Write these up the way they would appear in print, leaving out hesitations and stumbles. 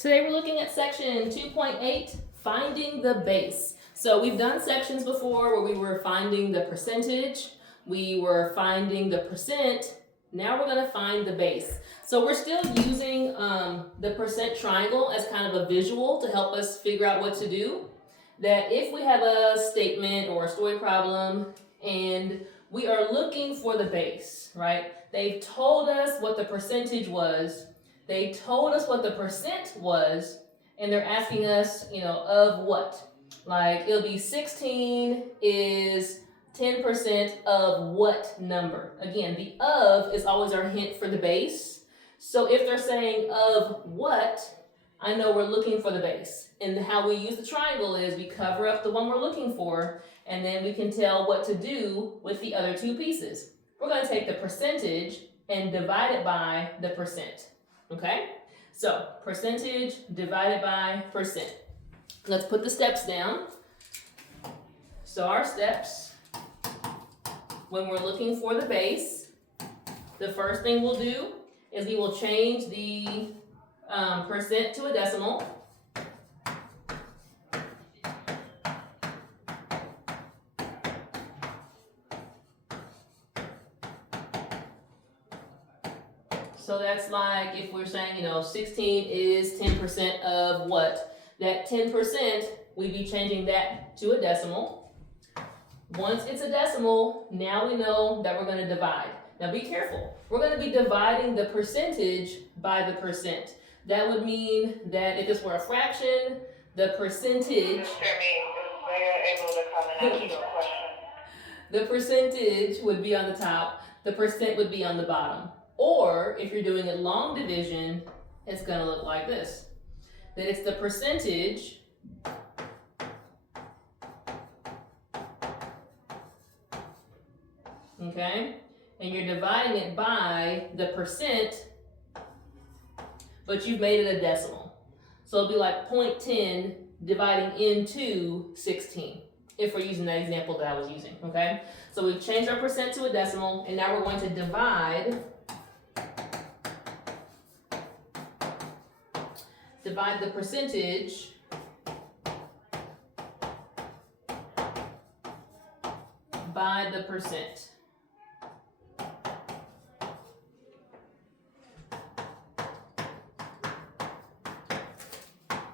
Today we're looking at section 2.8, finding the base. So we've done sections before where we were finding the percentage, we were finding the percent, now we're going to find the base. So we're still using the percent triangle as kind of a visual to help us figure out what to do. That if we have a statement or a story problem and we are looking for the base, right? They've told us what the percentage was. They told us what the percent was, and they're asking us, of what? Like, it'll be 16 is 10% of what number? Again, the of is always our hint for the base. So if they're saying of what, I know we're looking for the base. And how we use the triangle is we cover up the one we're looking for, and then we can tell what to do with the other two pieces. We're going to take the percentage and divide it by the percent. Okay, so percentage divided by percent. Let's put the steps down. So our steps, when we're looking for the base, the first thing we'll do is we will change the percent to a decimal. So that's like if we're saying, 16 is 10% of what? That 10%, we'd be changing that to a decimal. Once it's a decimal, now we know that we're going to divide. Now be careful. We're going to be dividing the percentage by the percent. That would mean that if this were a fraction, the percentage... The percentage would be on the top, the percent would be on the bottom. Or if you're doing a long division, it's going to look like this. That it's the percentage okay? And you're dividing it by the percent, but you've made it a decimal. So it'll be like 0.10 dividing into 16, if we're using that example that I was using, okay? So we've changed our percent to a decimal, and now we're going to divide the percentage by the percent.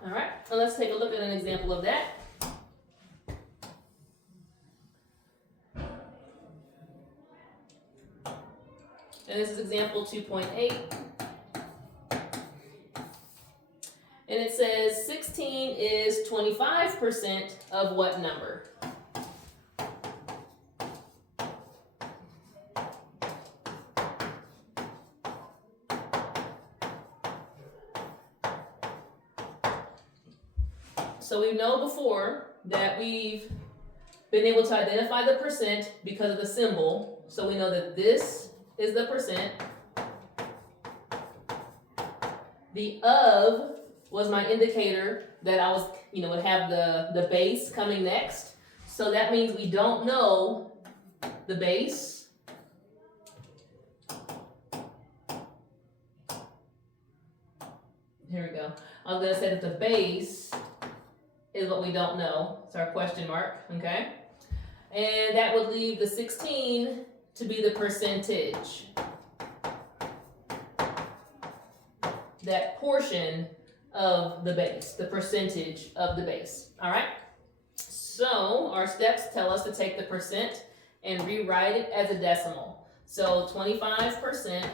All right, so let's take a look at an example of that. And this is example 2.8. And it says 16 is 25% of what number? So we know before that we've been able to identify the percent because of the symbol. So we know that this is the percent. The of was my indicator that I was, would have the base coming next. So that means we don't know the base. Here we go. I was going to say that the base is what we don't know. It's our question mark, okay? And that would leave the 16 to be the percentage. That portion of the base, the percentage of the base, all right? So our steps tell us to take the percent and rewrite it as a decimal. So 25%,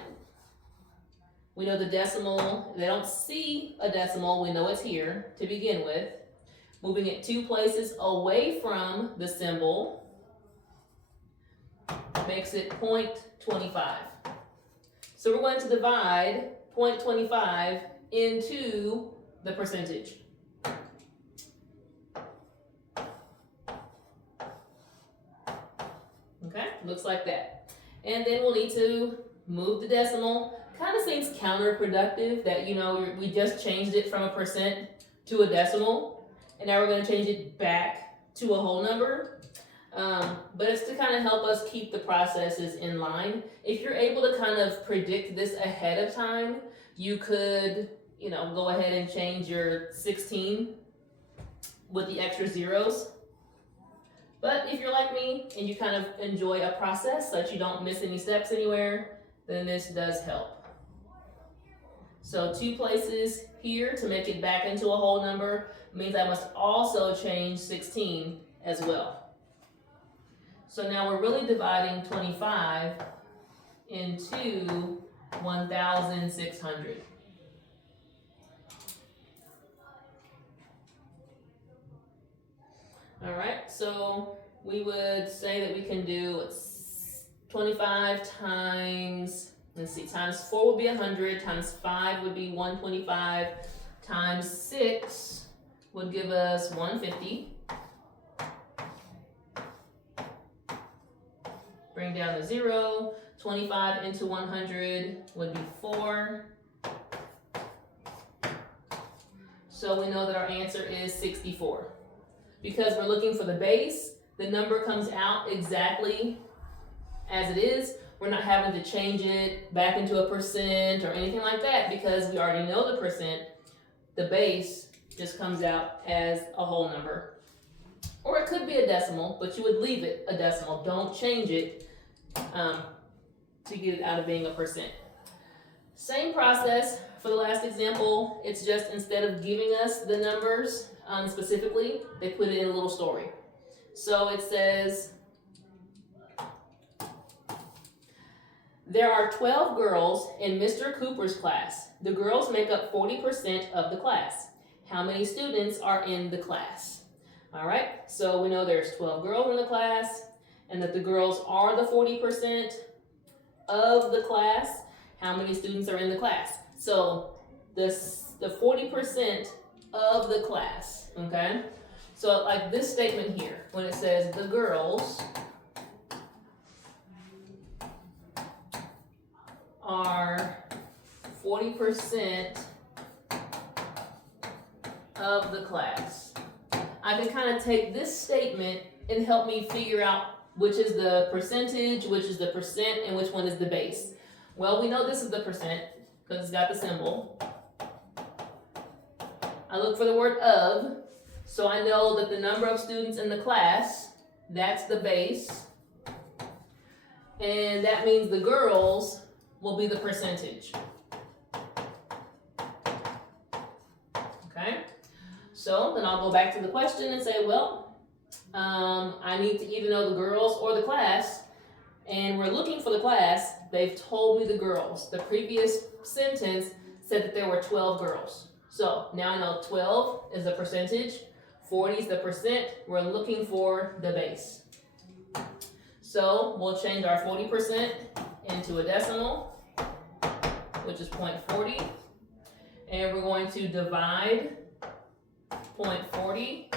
we know the decimal, they don't see a decimal, we know it's here to begin with. Moving it 2 places away from the symbol makes it 0.25. So we're going to divide 0.25 into the percentage. Okay, looks like that. And then we'll need to move the decimal. Kind of seems counterproductive that, we just changed it from a percent to a decimal, and now we're going to change it back to a whole number. But it's to kind of help us keep the processes in line. If you're able to kind of predict this ahead of time, you could go ahead and change your 16 with the extra zeros. But if you're like me and you kind of enjoy a process so that you don't miss any steps anywhere, then this does help. So 2 places here to make it back into a whole number means I must also change 16 as well. So now we're really dividing 25 into 1,600. All right, so we would say that we can do 25 times, times 4 would be 100, times 5 would be 125, times 6 would give us 150. Bring down the 0. 25 into 100 would be 4. So we know that our answer is 64. Because we're looking for the base, the number comes out exactly as it is. We're not having to change it back into a percent or anything like that because we already know the percent. The base just comes out as a whole number. Or it could be a decimal, but you would leave it a decimal. Don't change it to get it out of being a percent. Same process for the last example. It's just instead of giving us the numbers specifically, they put it in a little story. So it says, there are 12 girls in Mr. Cooper's class. The girls make up 40% of the class. How many students are in the class? All right, so we know there's 12 girls in the class and that the girls are the 40% of the class. How many students are in the class? So the 40% of the class, okay? So like this statement here, when it says the girls are 40% of the class, I can kind of take this statement and help me figure out which is the percentage, which is the percent, and which one is the base. Well, we know this is the percent because it's got the symbol. I look for the word of, so I know that the number of students in the class, that's the base. And that means the girls will be the percentage. Okay? So then I'll go back to the question and say, well, I need to either know the girls or the class, and we're looking for the class. They've told me the girls. The previous sentence said that there were 12 girls. So now I know 12 is the percentage, 40 is the percent. We're looking for the base. So we'll change our 40% into a decimal, which is 0.40. And we're going to divide 0.40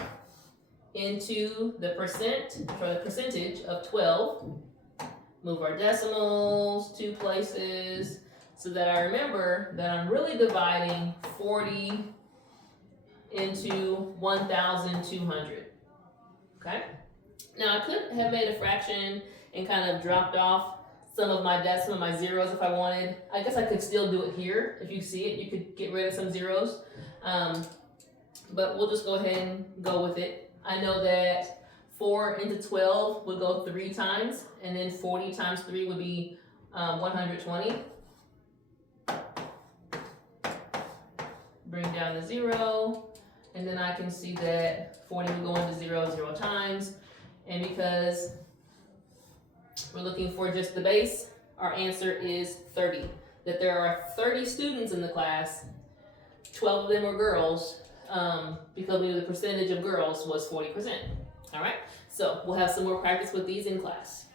into the percent, or the percentage of 12. Move our decimals 2 places so that I remember that I'm really dividing 40 into 1,200. Okay? Now I could have made a fraction and kind of dropped off some of my decimal, my zeros if I wanted. I guess I could still do it here. If you see it, you could get rid of some zeros. But we'll just go ahead and go with it. I know that 4 into 12 would go 3 times, and then 40 times 3 would be 120. Bring down the 0, and then I can see that 40 would go into 0 times. And because we're looking for just the base, our answer is 30. That there are 30 students in the class, 12 of them were girls, because we knew the percentage of girls was 40%. All right, so we'll have some more practice with these in class.